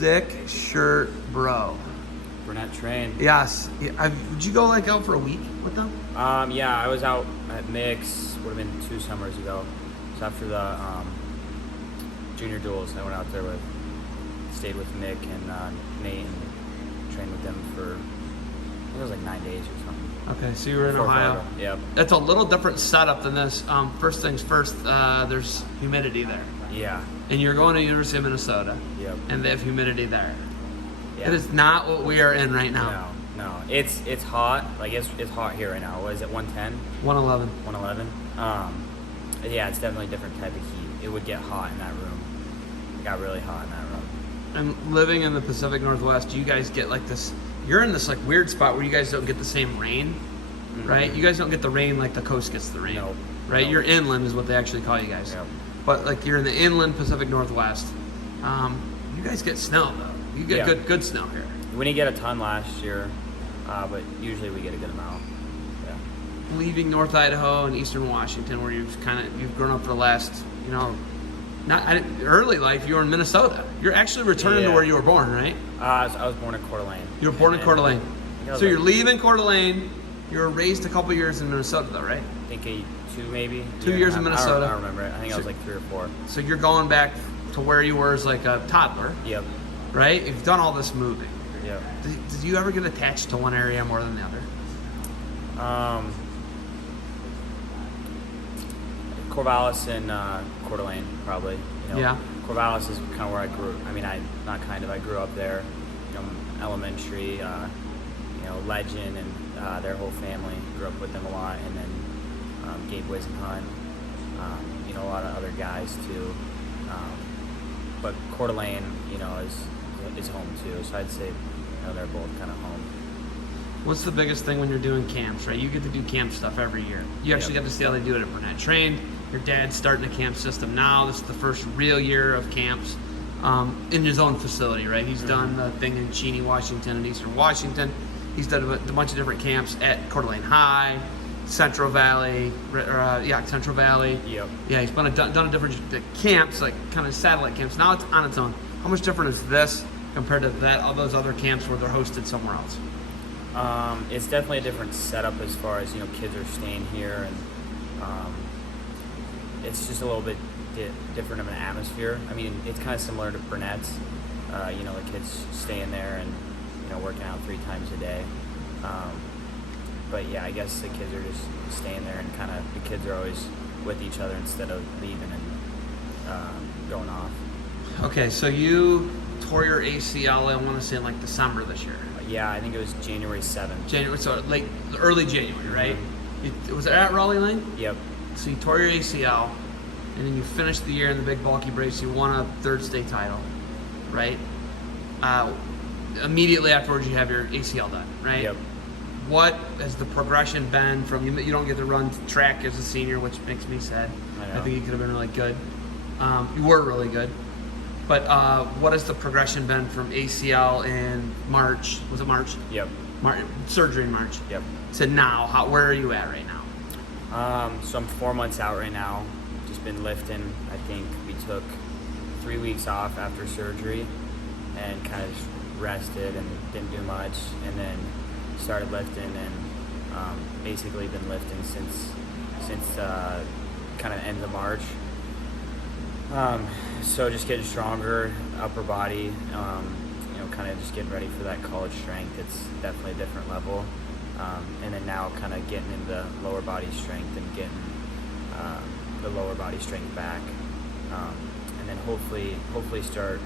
Sick shirt, bro. Burnett train. Yes. Did you go like out for a week with them? Yeah, I was out at Mix, would have been 2 summers ago. So after the junior duels, I went out there stayed with Mick and Nate and trained with them for, I think it was like 9 days or something. Okay, so you were in Ohio. Yep. It's a little different setup than this. First things first, there's humidity there. Yeah. And you're going to University of Minnesota. Yep. And they have humidity there. Yeah. It is not what we are in right now. No. It's hot. Like it's hot here right now. What is it, 110? 111. 111. Yeah, it's definitely a different type of heat. It would get hot in that room. It got really hot in that room. And living in the Pacific Northwest, you guys get like this, you're in this like weird spot where you guys don't get the same rain, right? You guys don't get the rain like the coast gets the rain, right? You're inland is what they actually call you guys. Yep. But like you're in the inland Pacific Northwest. You guys get snow though. You get good snow here. We didn't get a ton last year, but usually we get a good amount. Yeah. Leaving North Idaho and Eastern Washington, where you've grown up for the last, early life, you were in Minnesota. You're actually returning to where you were born, right? I was born in Coeur d'Alene. You were born in Coeur d'Alene. So you're leaving Coeur d'Alene. You were raised a couple years in Minnesota, though, right? I think 2 maybe. 2 years in Minnesota. I don't remember it. I think I was like 3 or 4. So you're going back to where you were as like a toddler. Yep. Right? You've done all this moving. Yep. Did you ever get attached to one area more than the other? Corvallis and Coeur d'Alene, probably. Yeah. Corvallis is kind of where I grew. I mean, I grew up there. Elementary. Legend and their whole family grew up with them a lot, and then Gabe Wisenhunt. A lot of other guys too. But Coeur d'Alene, is home too. So I'd say, they're both kind of home. What's the biggest thing when you're doing camps, right? You get to do camp stuff every year. You actually get to see how they do it at Burnett Trained. Your dad's starting a camp system now. This is the first real year of camps in his own facility, right? He's done the thing in Cheney, Washington, and Eastern Washington. He's done a bunch of different camps at Coeur d'Alene High, Central Valley, Central Valley. Yep. Yeah, he's done a different camps, like kind of satellite camps. Now it's on its own. How much different is this compared to all those other camps where they're hosted somewhere else? It's definitely a different setup as far as, kids are staying here, and it's just a little bit different of an atmosphere. I mean, it's kind of similar to Burnett's. The kids staying there and, working out 3 times a day. But yeah, I guess the kids are just staying there, and kind of the kids are always with each other instead of leaving and going off. Okay, so you tore your ACL, I want to say in like December this year. Yeah, I think it was January 7th. So early January, right? Was it at Raleigh Lane? Yep. So you tore your ACL, and then you finished the year in the big bulky brace. You won a 3rd state title, right? Immediately afterwards, you have your ACL done, right? Yep. What has the progression been from you don't get to run track as a senior, which makes me sad. I think you could have been really good. You were really good. But what has the progression been from ACL in March? Was it March? Yep. Surgery in March. Yep. To now, where are you at right now? So I'm 4 months out right now. Just been lifting. I think we took 3 weeks off after surgery and kind of just rested and didn't do much, and then started lifting, and basically been lifting since kind of end of March. So just getting stronger, upper body, kind of just getting ready for that college strength. It's definitely a different level. And then now kind of getting into lower body strength and getting the lower body strength back. And then hopefully start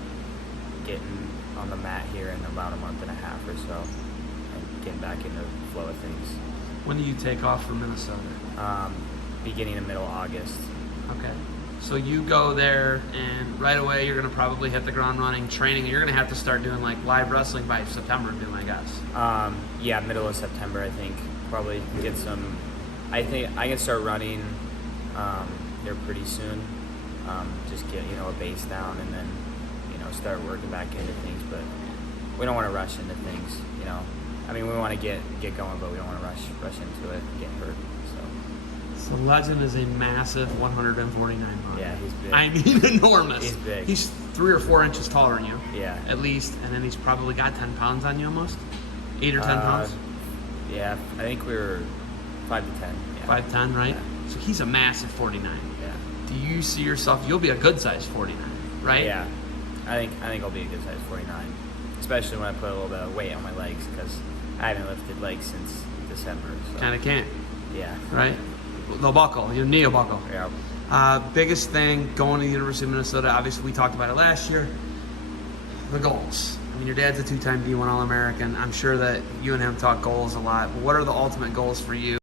getting on the mat here in about a month and a half or so, and getting back into the flow of things. When do you take off from Minnesota? Beginning of middle August. Okay. So you go there, and right away you're going to probably hit the ground running, training. You're going to have to start doing like live wrestling by September, would be my guess. Yeah, middle of September, I think. Probably get some. I think I can start running there pretty soon. Just get a base down, and then start working back into things. But we don't want to rush into things. I mean, we want to get going, but we don't want to rush into it and get hurt. So Legend is a massive 149 pound. Yeah, he's big. I mean, enormous. He's big. He's 3 or 4 inches taller than you. Yeah. At least, and then he's probably got 10 pounds on you almost. 8 or 10 pounds. Yeah, I think we were 5 to 10. Yeah. 5'10", right? Yeah. So he's a massive 49. Yeah. Do you see yourself? You'll be a good size 49, right? Yeah. I think I'll be a good size 49, especially when I put a little bit of weight on my legs because I haven't lifted legs since December. So. Kind of can't, Yeah. right? They'll buckle. Your knee will buckle. Yeah. Biggest thing going to the University of Minnesota, obviously we talked about it last year, the goals. I mean, your dad's a 2-time D1 All-American. I'm sure that you and him talk goals a lot. What are the ultimate goals for you?